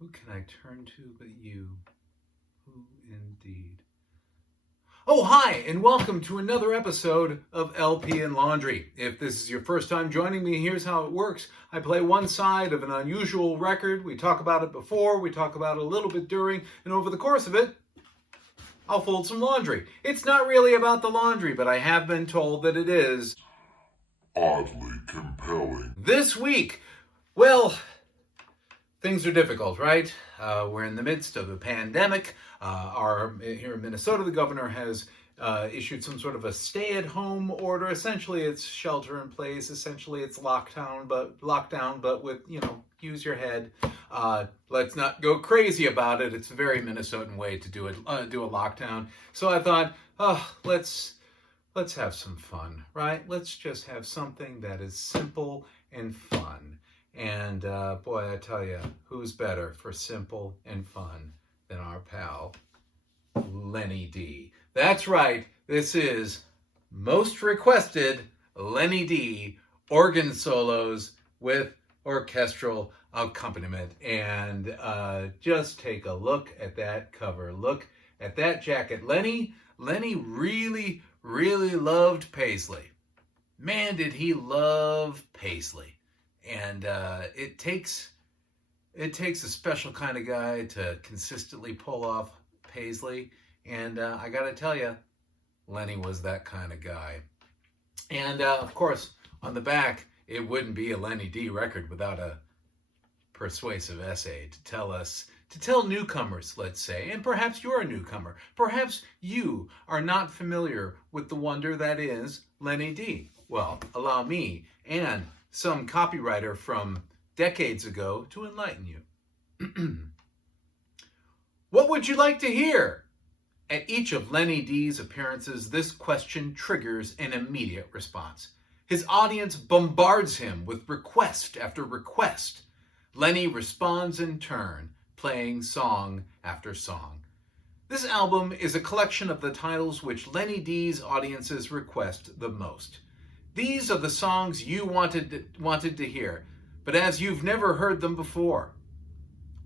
Who can I turn to but you? Who indeed? Oh, hi, and welcome to another episode of LP and Laundry. If this is your first time joining me, here's how it works. I play one side of an unusual record. We talk about it before, we talk about it a little bit during, and over the course of it, I'll fold some laundry. It's not really about the laundry, but I have been told that it is oddly compelling. this week. Well, things are difficult, right? We're in the midst of a pandemic. Here in Minnesota, the governor has issued some sort of a stay-at-home order. Essentially, it's shelter in place. Essentially, it's lockdown, but with, use your head. Let's not go crazy about it. It's a very Minnesotan way to do it. Do a lockdown. So I thought, let's have some fun, right? Let's just have something that is simple and fun. And boy, I tell you, who's better for simple and fun than our pal, Lenny Dee. That's right, this is most requested Lenny Dee organ solos with orchestral accompaniment. And just take a look at that cover. Look at that jacket. Lenny really, really loved paisley. Man, did he love paisley. And it takes a special kind of guy to consistently pull off paisley. And I got to tell you, Lenny was that kind of guy. And of course, on the back, it wouldn't be a Lenny Dee record without a persuasive essay to tell newcomers, let's say, and perhaps you're a newcomer. Perhaps you are not familiar with the wonder that is Lenny Dee. Well, allow me and some copywriter from decades ago to enlighten you. What would you like to hear? At each of Lenny Dee's appearances, this question triggers an immediate response. His audience bombards him with request after request. Lenny responds in turn, playing song after song. This album is a collection of the titles which Lenny Dee's audiences request the most. These are the songs you wanted to hear, but as you've never heard them before.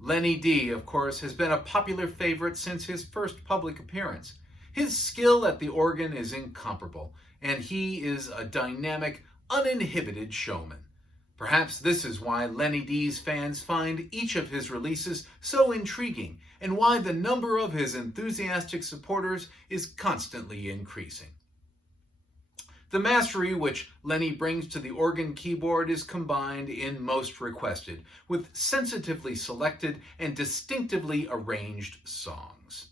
Lenny Dee, of course, has been a popular favorite since his first public appearance. His skill at the organ is incomparable, and he is a dynamic, uninhibited showman. Perhaps this is why Lenny Dee's fans find each of his releases so intriguing, and why the number of his enthusiastic supporters is constantly increasing. The mastery which Lenny brings to the organ keyboard is combined in Most Requested with sensitively selected and distinctively arranged songs.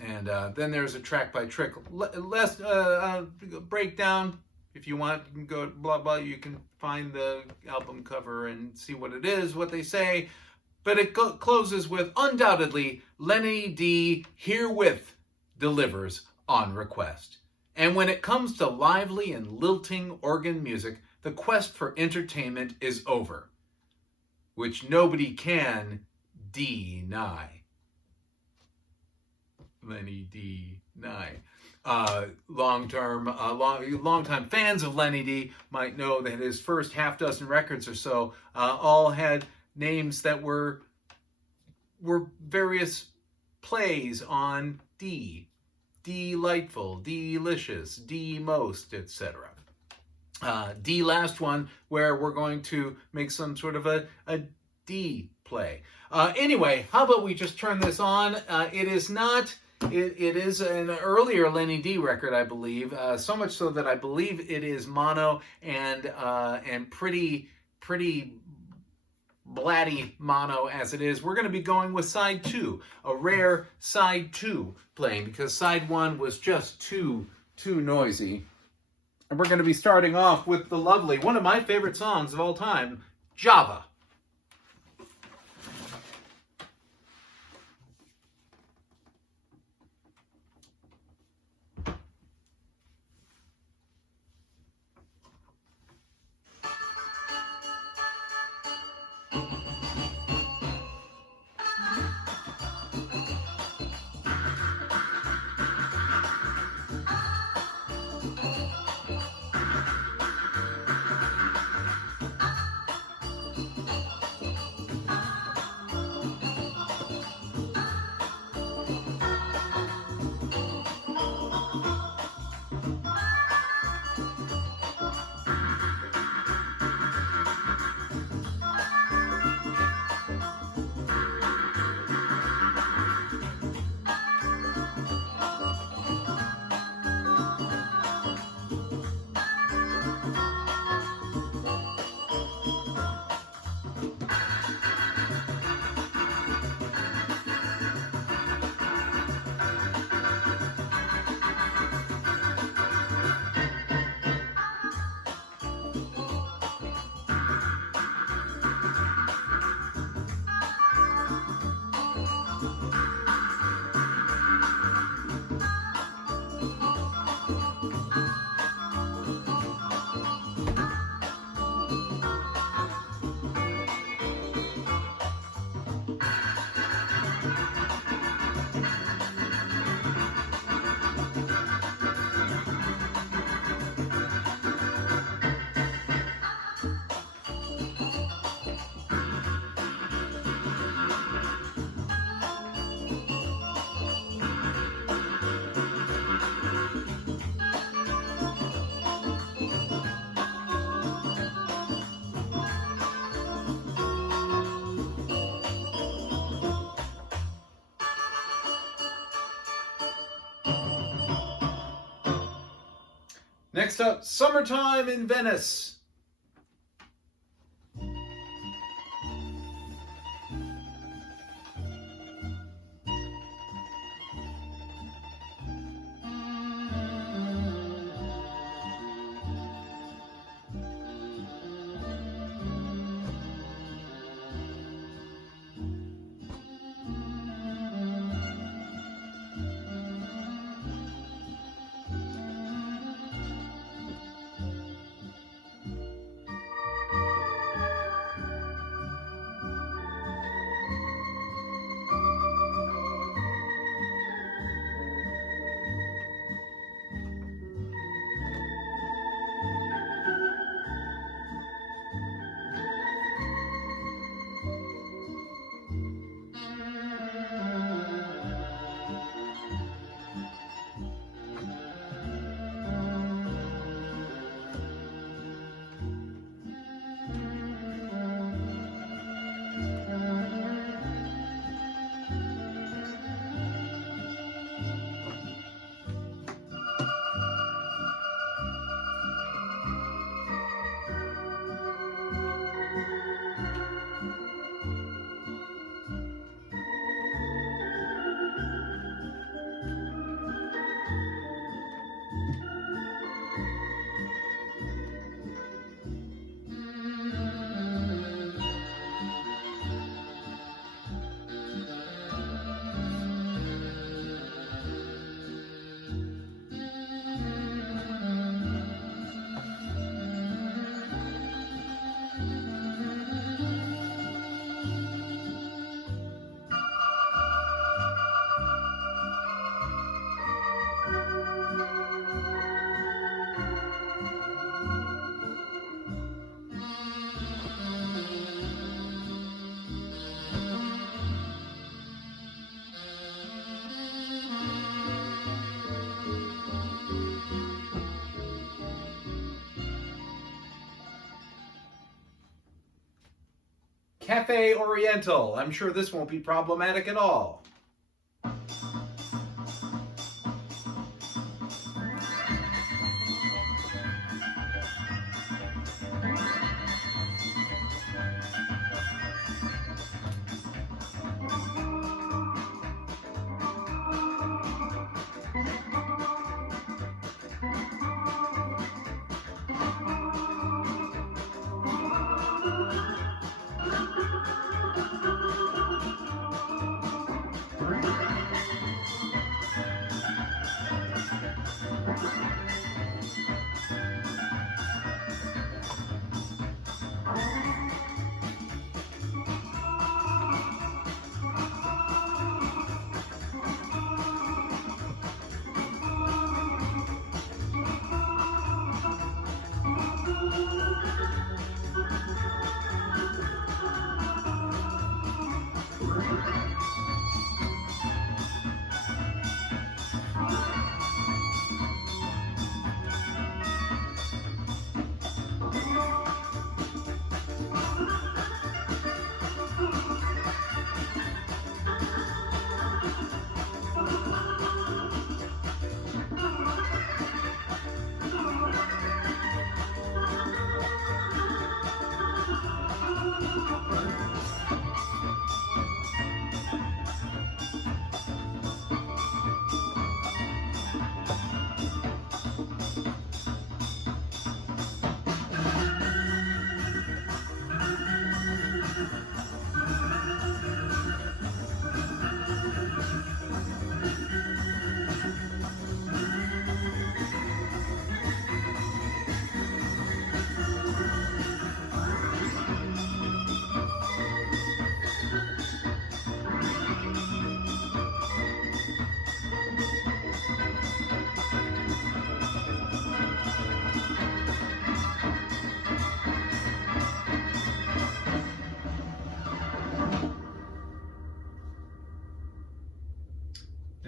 And then there's a track-by-track breakdown. If you want, you can go blah, blah. You can find the album cover and see what it is, what they say. But it closes with, undoubtedly, Lenny Dee herewith delivers on request. And when it comes to lively and lilting organ music, the quest for entertainment is over, which nobody can deny. Lenny Dee. Long-time fans of Lenny Dee might know that his first half dozen records or so all had names that were various plays on D. Delightful, delicious, D most, etc. D last one, where we're going to make some sort of a D play. Anyway, how about we just turn this on? It is an earlier Lenny Dee record, I believe. So much so that I believe it is mono and pretty blatty mono as it is. We're going to be going with side 2, a rare side 2 playing, because side 1 was just too noisy. And we're going to be starting off with the lovely, one of my favorite songs of all time, Java. Next up, Summertime in Venice. Cafe Oriental. I'm sure this won't be problematic at all.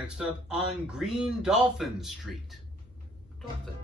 Next up, On Green Dolphin Street. Dolphin.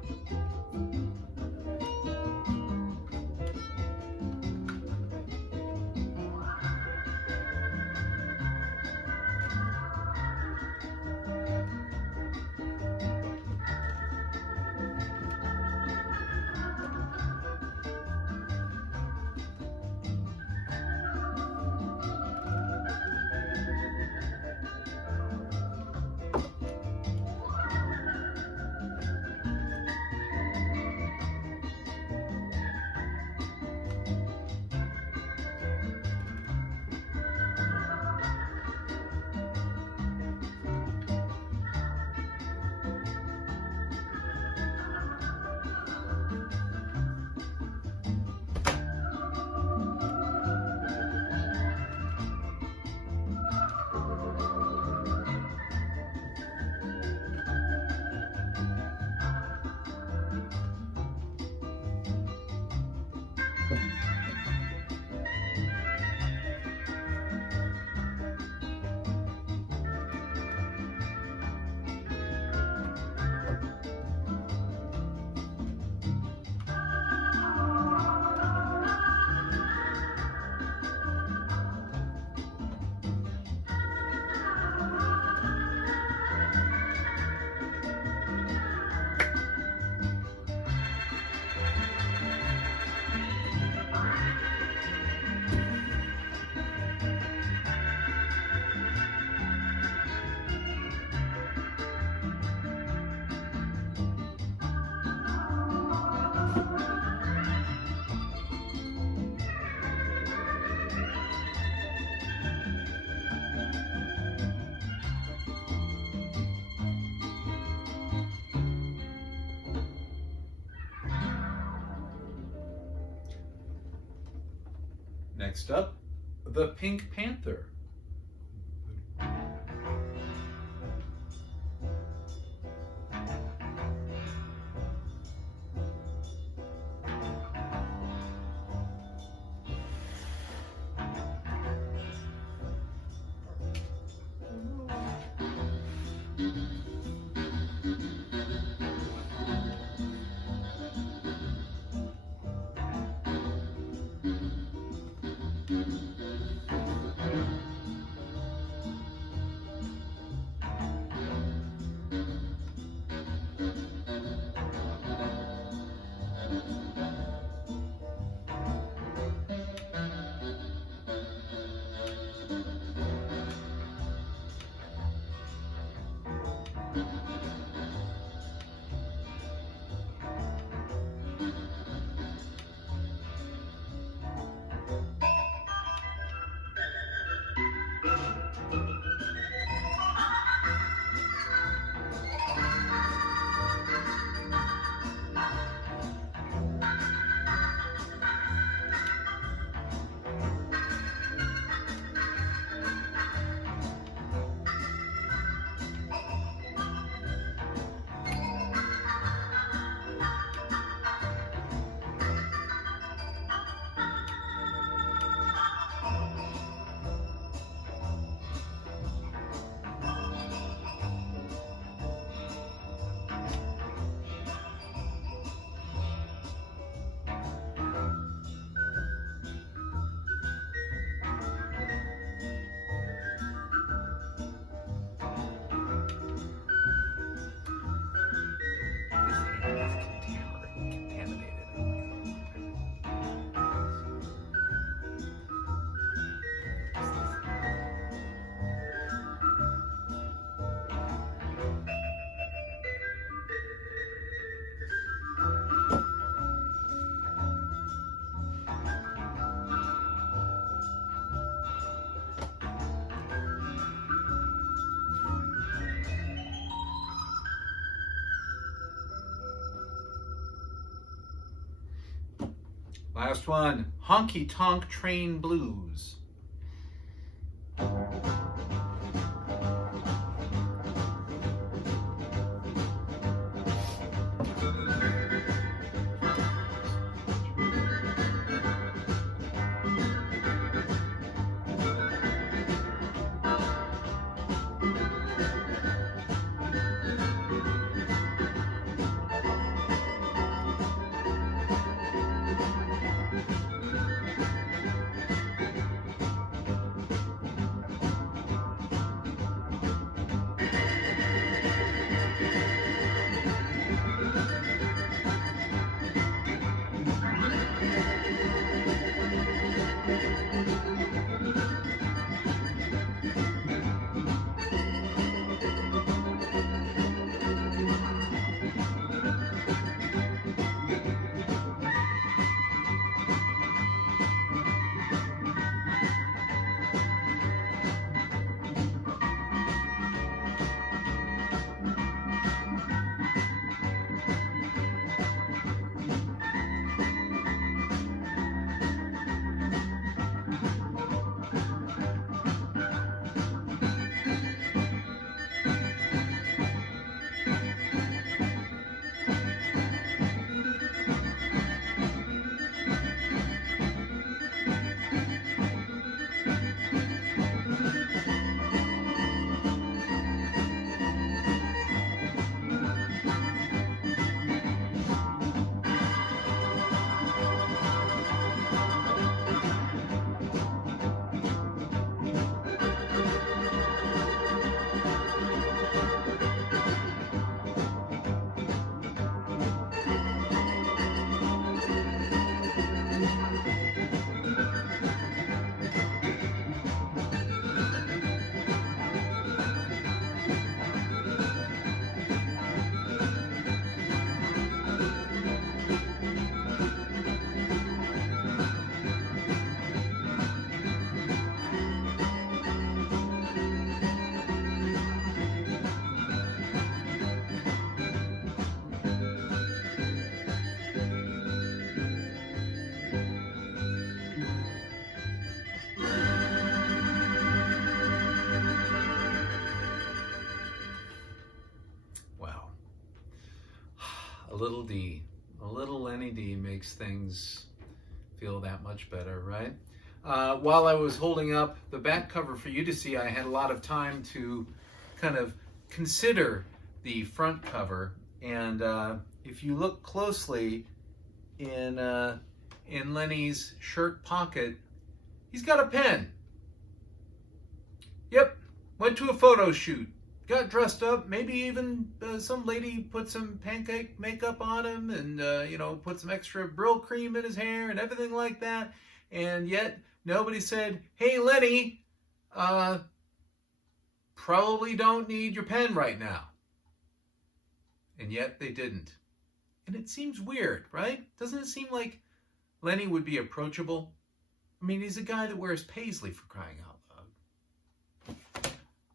Next up, the Pink Panther. Last one, Honky Tonk Train Blues. little Dee, a little Lenny Dee makes things feel that much better, right? While I was holding up the back cover for you to see, I had a lot of time to kind of consider the front cover. And if you look closely in Lenny's shirt pocket, he's got a pen. Yep, went to a photo shoot, got dressed up, maybe even some lady put some pancake makeup on him and, put some extra Brill cream in his hair and everything like that. And yet nobody said, hey, Lenny, probably don't need your pen right now. And yet they didn't. And it seems weird, right? Doesn't it seem like Lenny would be approachable? I mean, he's a guy that wears paisley, for crying out loud.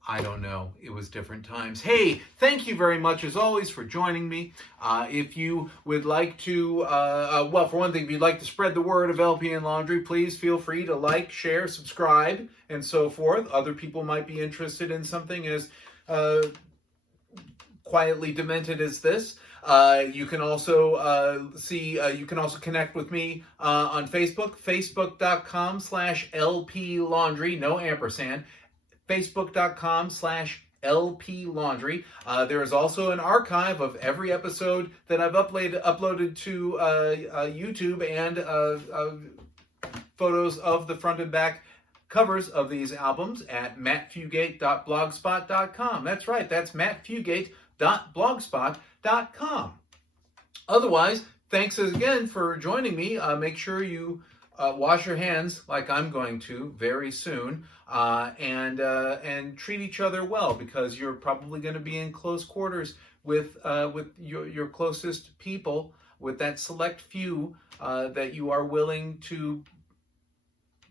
I don't know. It was different times. Hey, thank you very much, as always, for joining me. If you would like to, for one thing, if you'd like to spread the word of LPN Laundry, please feel free to like, share, subscribe, and so forth. Other people might be interested in something as quietly demented as this. You can also you can also connect with me on Facebook, facebook.com/LP Laundry, no ampersand, facebook.com/LP Laundry. There is also an archive of every episode that I've uploaded to YouTube, and photos of the front and back covers of these albums at mattfugate.blogspot.com. That's right, that's mattfugate.blogspot.com. Otherwise, thanks again for joining me. Make sure you wash your hands like I'm going to very soon, and treat each other well, because you're probably going to be in close quarters with your closest people, with that select few that you are willing to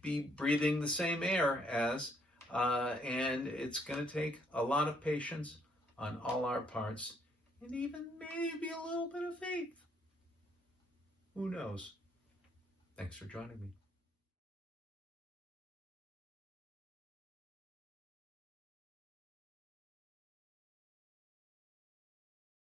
be breathing the same air as, and it's going to take a lot of patience on all our parts, and even maybe a little bit of faith. Who knows? Thanks for joining me.